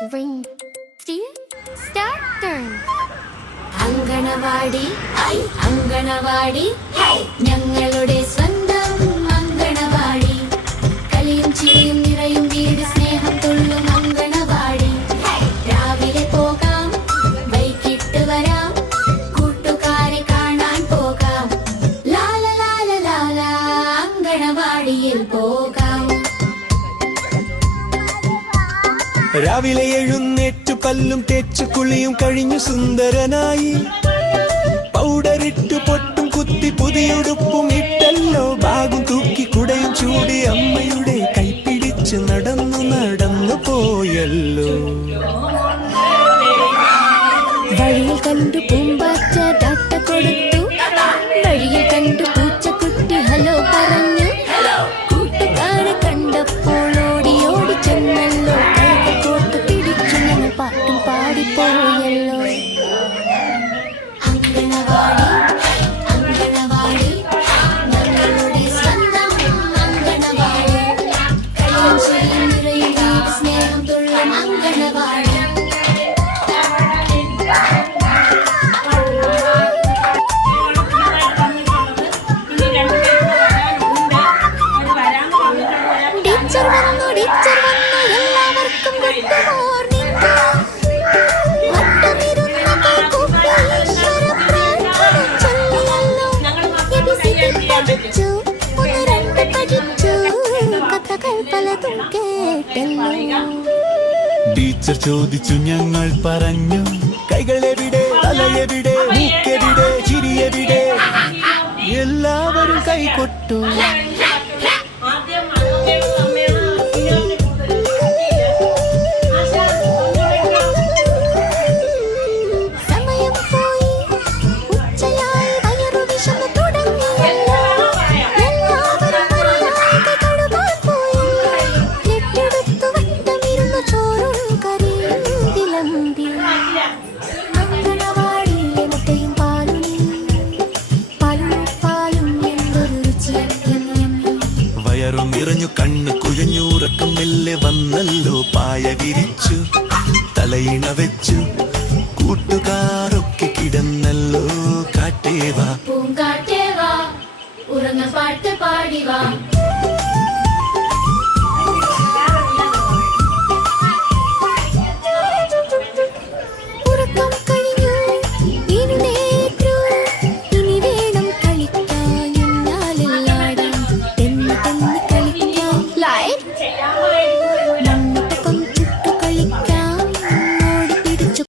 Ring, steer, start, turn. Anganwadi anganwadi ഞങ്ങളുടെ സ്വന്തം അങ്കണവാടി. കളിയും ചിരിയും നിറയും വീട് സ്നേഹം തുള്ളും അങ്കണവാടി. രാവിലെ പോകാം വൈകിട്ട് വരാം കൂട്ടുകാരെ കാണാൻ പോകാം. ലാല ലാല ലാല അങ്കണവാടിയിൽ പോകാം. രാവിലെ എഴുന്നേറ്റു പല്ലും തേച്ചു കുളിയും കഴിഞ്ഞു സുന്ദരനായി. പൗഡറിട്ടു പൊട്ടും കുത്തി പുതിയുടുപ്പും ഇട്ടല്ലോ. ബാഗും തൂക്കി കുടയും ചൂടി അമ്മയുടെ കൈപ്പിടിച്ച് നടന്നു പോയല്ലോ. വഴിയിൽ കണ്ടു പൂമ്പാറ്റ ടാറ്റ കൊടുത്തു. വഴിയിൽ കണ്ടു പൂച്ചക്കുട്ടി ഹലോ പറഞ്ഞു. കൂട്ടുകാരെ കണ്ടപ്പോൾ ഓടി ഓടി ചെന്നല്ലോ. കൈകൾ കോർത്തു പിടിച്ചു ഞങ്ങൾ പാട്ടും പാടിപ്പോയല്ലോ. അങ്കണവാടി അങ്കണവാടി ഞങ്ങളുടെ സ്വന്തം അങ്കണവാടി. കളിയും ചിരിയും നിറയും വീട് സ്നേഹം തുള്ളും അങ്കണവാടി. ടീച്ചർ വന്നു എല്ലാവർക്കും ഗുഡ് മോർണിംഗ്. വട്ടമിരുന്ന കൈകൂപ്പി ഈശ്വര പ്രാർത്ഥന ചൊല്ലിയല്ലോ. എബിസിഡി പഠിച്ചു, ഒന്ന് രണ്ട് പഠിച്ചു, കഥകൾ പലതും കേട്ടല്ലോ. ടീച്ചർ ചോദിച്ചു, ഞങ്ങൾ പറഞ്ഞു. കൈകളെവിടെ, തലയെവിടെ, മൂക്കെവിടെ, ചിരിയെവിടെ? എല്ലാവരും കൈകൊട്ടു. സമയം പോയി ഉച്ചയായി വയറു വിശന്നു തുടങ്ങിയല്ലോ. എല്ലാവരും വല്ലാതെ കഴുകാൻ പോയല്ലോ. നെട്ടെടുത്തു വട്ടമിരുന്നു ചോറും കറിയും വിളമ്പി. അങ്കണവാടിയിലെ മുട്ടയും പാലും എന്തൊരു രുചിയും. വയറും നിറഞ്ഞു കണ്ണു കുഴഞ്ഞു ഉറക്കം മെല്ലെ വന്നല്ലോ. പായ വിരിച്ചു തലയിണ വെച്ചു കൂട്ടുകാരൊക്കെ കിടന്നല്ലോ. കാട്ടേവാ പൂങ്കാറ്റേവാ ഉറങ്ങ പാട്ട് പാടിവാ. ഉറക്കം കഴിഞ്ഞു എഴുന്നേറ്റു. ഇനി വേണം കളിക്കാൻ ഊഞ്ഞാലിലാടാൻ. തെന്നി തെന്നി കളിക്കാം. ലൈറ്റ്